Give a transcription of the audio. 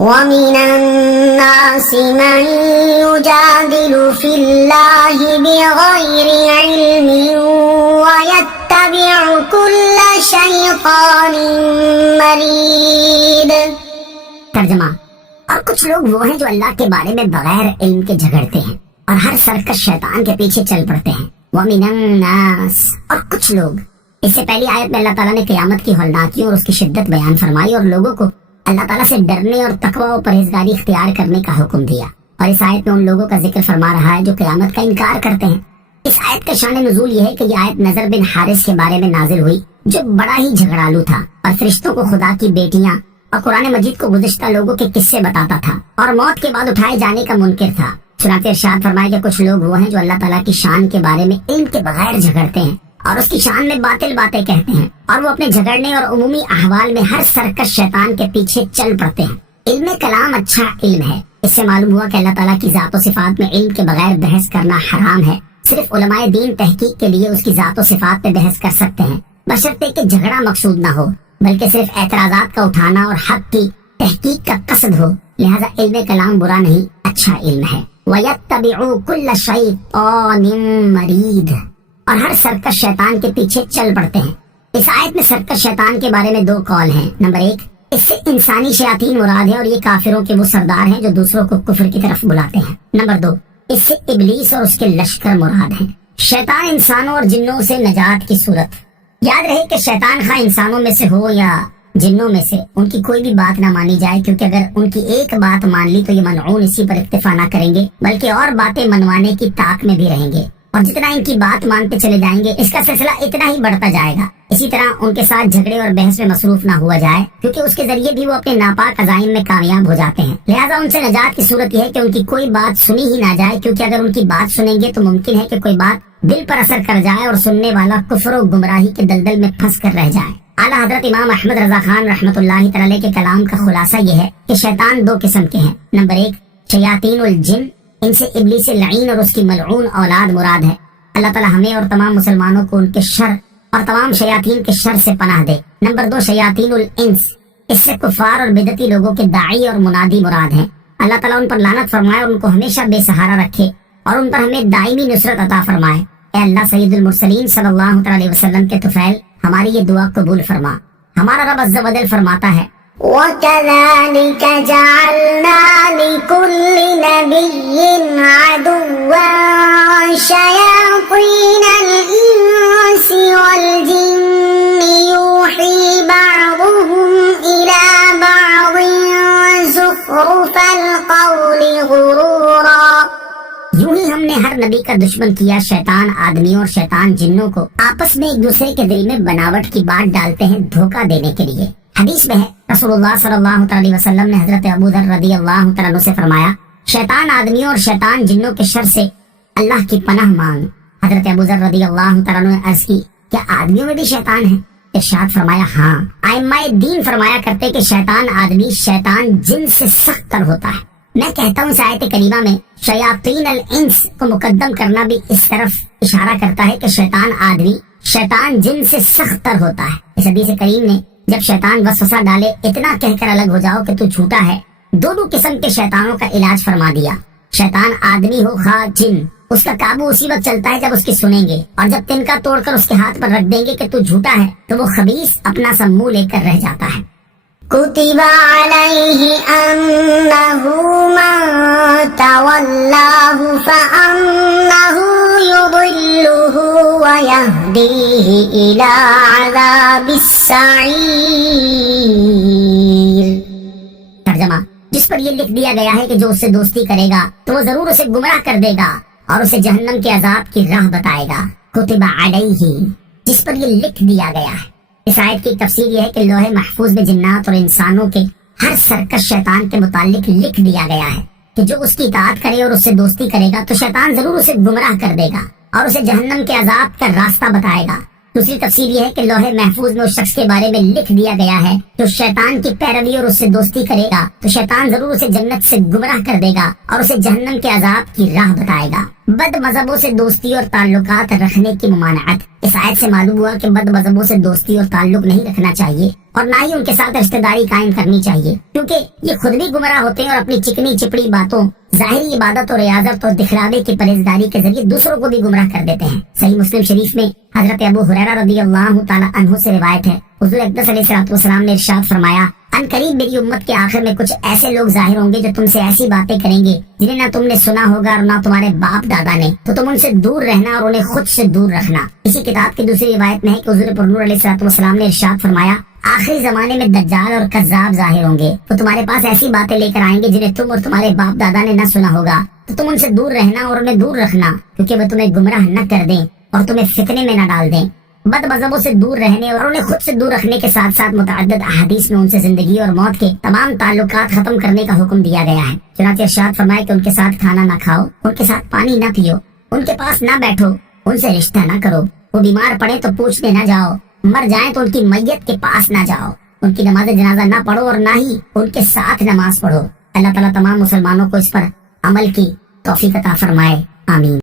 وَمِنَ النَّاسِ مَن يُجَادِلُ فِي اللَّهِ بِغَيْرِ عِلْمٍ وَيَتَّبِعُ كُلَّ شَيْطَانٍ مَرِيدٍ۔ ترجمہ: اور کچھ لوگ وہ ہیں جو اللہ کے بارے میں بغیر علم کے جھگڑتے ہیں اور ہر سرکش شیطان کے پیچھے چل پڑتے ہیں۔ وَمِنَ النَّاسِ، اور کچھ لوگ۔ اس سے پہلی آیت میں اللہ تعالیٰ نے قیامت کی ہولناکیوں اور اس کی شدت بیان فرمائی اور لوگوں کو اللہ تعالیٰ سے ڈرنے اور تقوی و پرہیزگاری اختیار کرنے کا حکم دیا، اور اس آیت میں ان لوگوں کا ذکر فرما رہا ہے جو قیامت کا انکار کرتے ہیں۔ اس آیت کا شان نزول یہ ہے کہ یہ آیت نضر بن حارث کے بارے میں نازل ہوئی جو بڑا ہی جھگڑالو تھا اور فرشتوں کو خدا کی بیٹیاں اور قرآن مجید کو گزشتہ لوگوں کے قصے بتاتا تھا اور موت کے بعد اٹھائے جانے کا منکر تھا۔ چنانچہ ارشاد فرمائے کہ کچھ لوگ وہ ہیں جو اللہ تعالیٰ کی شان کے بارے میں علم کے بغیر جھگڑتے ہیں اور اس کی شان میں باطل باتیں کہتے ہیں، اور وہ اپنے جھگڑنے اور عمومی احوال میں ہر سرکش شیطان کے پیچھے چل پڑتے ہیں۔ علم کلام اچھا علم ہے۔ اس سے معلوم ہوا کہ اللہ تعالیٰ کی ذات و صفات میں علم کے بغیر بحث کرنا حرام ہے۔ صرف علماء دین تحقیق کے لیے اس کی ذات و صفات میں بحث کر سکتے ہیں، بشرطے کہ جھگڑا مقصود نہ ہو بلکہ صرف اعتراضات کا اٹھانا اور حق کی تحقیق کا قصد ہو۔ لہذا علم کلام برا نہیں، اچھا علم ہے۔ وَيَتَّبِعُوا كُلَّ شَيْطَانٍ مَرِيدٍ، اور ہر سرکش شیطان کے پیچھے چل پڑتے ہیں۔ اس آیت میں سرکش شیطان کے بارے میں دو قول ہیں۔ نمبر 1، اس سے انسانی شیاطین مراد ہے اور یہ کافروں کے وہ سردار ہیں جو دوسروں کو کفر کی طرف بلاتے ہیں۔ نمبر 2، اس سے ابلیس اور اس کے لشکر مراد ہیں۔ شیطان انسانوں اور جنوں سے نجات کی صورت۔ یاد رہے کہ شیطان خواہ انسانوں میں سے ہو یا جنوں میں سے، ان کی کوئی بھی بات نہ مانی جائے، کیونکہ اگر ان کی ایک بات مان لی تو یہ ملعون اسی پر اکتفا نہ کریں گے بلکہ اور باتیں منوانے کی طاق میں بھی رہیں گے، اور جتنا ان کی بات مانتے چلے جائیں گے اس کا سلسلہ اتنا ہی بڑھتا جائے گا۔ اسی طرح ان کے ساتھ جھگڑے اور بحث میں مصروف نہ ہوا جائے، کیونکہ اس کے ذریعے بھی وہ اپنے ناپاک عزائم میں کامیاب ہو جاتے ہیں۔ لہٰذا ان سے نجات کی صورت یہ ہے کہ ان کی کوئی بات سنی ہی نہ جائے، کیونکہ اگر ان کی بات سنیں گے تو ممکن ہے کہ کوئی بات دل پر اثر کر جائے اور سننے والا کفر و گمراہی کے دلدل میں پھنس کر رہ جائے۔ اعلیٰ حضرت امام احمد رضا خان رحمۃ اللہ تعالی کے کلام کا خلاصہ یہ ہے کہ شیطان دو قسم کے ہیں۔ نمبر 1، شیاطین الجن، ان سے ابلیس لعین اور اس کی ملعون اولاد مراد ہے۔ اللہ تعالی ہمیں اور تمام مسلمانوں کو ان کے شر اور تمام شیاطین کے شر سے پناہ دے۔ نمبر 2، شیاطین الانس، اس سے کفار اور بدعتی لوگوں کے داعی اور منادی مراد ہیں۔ اللہ تعالیٰ ان پر لعنت فرمائے اور ان کو ہمیشہ بے سہارا رکھے اور ان پر ہمیں دائمی نصرت عطا فرمائے۔ اے اللہ سید المرسلین صلی اللہ علیہ وسلم کے طفیل، ہماری یہ دعا قبول فرما۔ ہمارا رب عز و جل فرماتا ہے، وَكَذَلِكَ جَعَلْنَا لِكُلِّ نَبِيٍّ عَدُوًّا شَيَاطِينَ الْإِنسِ وَالْجِنِّ يُوحِي بَعْضُهُمْ إِلَى بَعْضٍ زُخْرُفَ الْقَوْلِ غُرُورًا۔ یوں ہی ہم نے ہر نبی کا دشمن کیا شیطان آدمیوں اور شیطان جنوں کو آپس میں ایک دوسرے کے دل میں بناوٹ کی بات ڈالتے ہیں دھوکہ دینے کے لیے۔ حدیث میں ہے، رسول اللہ صلی اللہ علیہ وسلم نے حضرت ابو ذر رضی اللہ تعالیٰ عنہ سے فرمایا، شیطان آدمیوں اور شیطان جنوں کے شر سے اللہ کی پناہ مانگ۔ حضرت ابو ذر رضی اللہ تعالیٰ عنہ نے عرض کی، کیا آدمیوں میں بھی شیطان ہے؟ ارشاد فرمایا، ہاں۔ ائمہ دین فرمایا کرتے کہ شیطان آدمی شیطان جن سے سخت تر ہوتا ہے۔ میں کہتا ہوں اس آیت کریمہ میں شیاطین الانس کو مقدم کرنا بھی اس طرف اشارہ کرتا ہے کہ شیطان آدمی شیطان جن سے سخت تر ہوتا ہے۔ اس حدیث کریم نے جب شیطان وسوسہ ڈالے اتنا کہہ کر الگ ہو جاؤ کہ تو جھوٹا ہے، دونوں قسم کے شیطانوں کا علاج فرما دیا۔ شیطان آدمی ہو خواہ جن، اس کا قابو اسی وقت چلتا ہے جب اس کی سنیں گے، اور جب تنکا توڑ کر اس کے ہاتھ پر رکھ دیں گے کہ تو جھوٹا ہے تو وہ خبیث اپنا سا منہ لے کر رہ جاتا ہے۔ كُتِبَ عَلَيْهِ أَنَّهُ مَن تَوَلَّاهُ فَأَنَّهُ يُضِلُّهُ وَيَهْدِيهِ إِلَى عَذَابِ السَّعِيرِ۔ ترجمہ، جس پر یہ لکھ دیا گیا ہے کہ جو اس سے دوستی کرے گا تو وہ ضرور اسے گمراہ کر دے گا اور اسے جہنم کے عذاب کی راہ بتائے گا۔ کتب علیہ، جس پر یہ لکھ دیا گیا ہے۔ اس آیت کی تفسیر یہ ہے کہ لوح محفوظ میں جنات اور انسانوں کے ہر سرکش شیطان کے متعلق لکھ دیا گیا ہے کہ جو اس کی اطاعت کرے اور اس سے دوستی کرے گا تو شیطان ضرور اسے گمراہ کر دے گا اور اسے جہنم کے عذاب کا راستہ بتائے گا۔ دوسری تفسیر یہ ہے کہ لوح محفوظ میں اس شخص کے بارے میں لکھ دیا گیا ہے جو شیطان کی پیروی اور اس سے دوستی کرے گا تو شیطان ضرور اسے جنت سے گمراہ کر دے گا اور اسے جہنم کے عذاب کی راہ بتائے گا۔ بد مذہبوں سے دوستی اور تعلقات رکھنے کی ممانعت۔ اس آیت سے معلوم ہوا کہ بد مذہبوں سے دوستی اور تعلق نہیں رکھنا چاہیے اور نہ ہی ان کے ساتھ رشتہ داری قائم کرنی چاہیے، کیونکہ یہ خود بھی گمراہ ہوتے ہیں اور اپنی چکنی چپڑی باتوں، ظاہری عبادت اور ریاضت اور دکھلاوے کی پرہیزگاری کے ذریعے دوسروں کو بھی گمراہ کر دیتے ہیں۔ صحیح مسلم شریف میں حضرت ابو ہریرہ رضی اللہ تعالی عنہ سے روایت ہے، حضور اقدس علیہ الصلوۃ والسلام نے ارشاد فرمایا، ان قریب میری امت کے آخر میں کچھ ایسے لوگ ظاہر ہوں گے جو تم سے ایسی باتیں کریں گے جنہیں نہ تم نے سنا ہوگا اور نہ تمہارے باپ دادا نے، تو تم ان سے دور رہنا اور انہیں خود سے دور رکھنا۔ اسی کتاب کی دوسری روایت میں ہے کہ حضور پرنور علیہ الصلوۃ والسلام نے ارشاد فرمایا، آخری زمانے میں دجال اور کذاب ظاہر ہوں گے، تو تمہارے پاس ایسی باتیں لے کر آئیں گے جنہیں تم اور تمہارے باپ دادا نے نہ سنا ہوگا، تو تم ان سے دور رہنا اور انہیں دور رکھنا، کیونکہ وہ تمہیں گمراہ نہ کر دیں اور تمہیں فتنے میں نہ ڈال دیں۔ بد مذہبوں سے دور رہنے اور انہیں خود سے دور رکھنے کے ساتھ ساتھ متعدد احادیث میں ان سے زندگی اور موت کے تمام تعلقات ختم کرنے کا حکم دیا گیا ہے۔ چنانچہ ارشاد فرمائے کہ ان کے ساتھ کھانا نہ کھاؤ، ان کے ساتھ پانی نہ پیو، ان کے پاس نہ بیٹھو، ان سے رشتہ نہ کرو، وہ بیمار پڑے تو پوچھنے نہ جاؤ، مر جائیں تو ان کی میت کے پاس نہ جاؤ، ان کی نماز جنازہ نہ پڑھو اور نہ ہی ان کے ساتھ نماز پڑھو۔ اللہ تعالیٰ تمام مسلمانوں کو اس پر عمل کی توفیق عطا فرمائے، آمین۔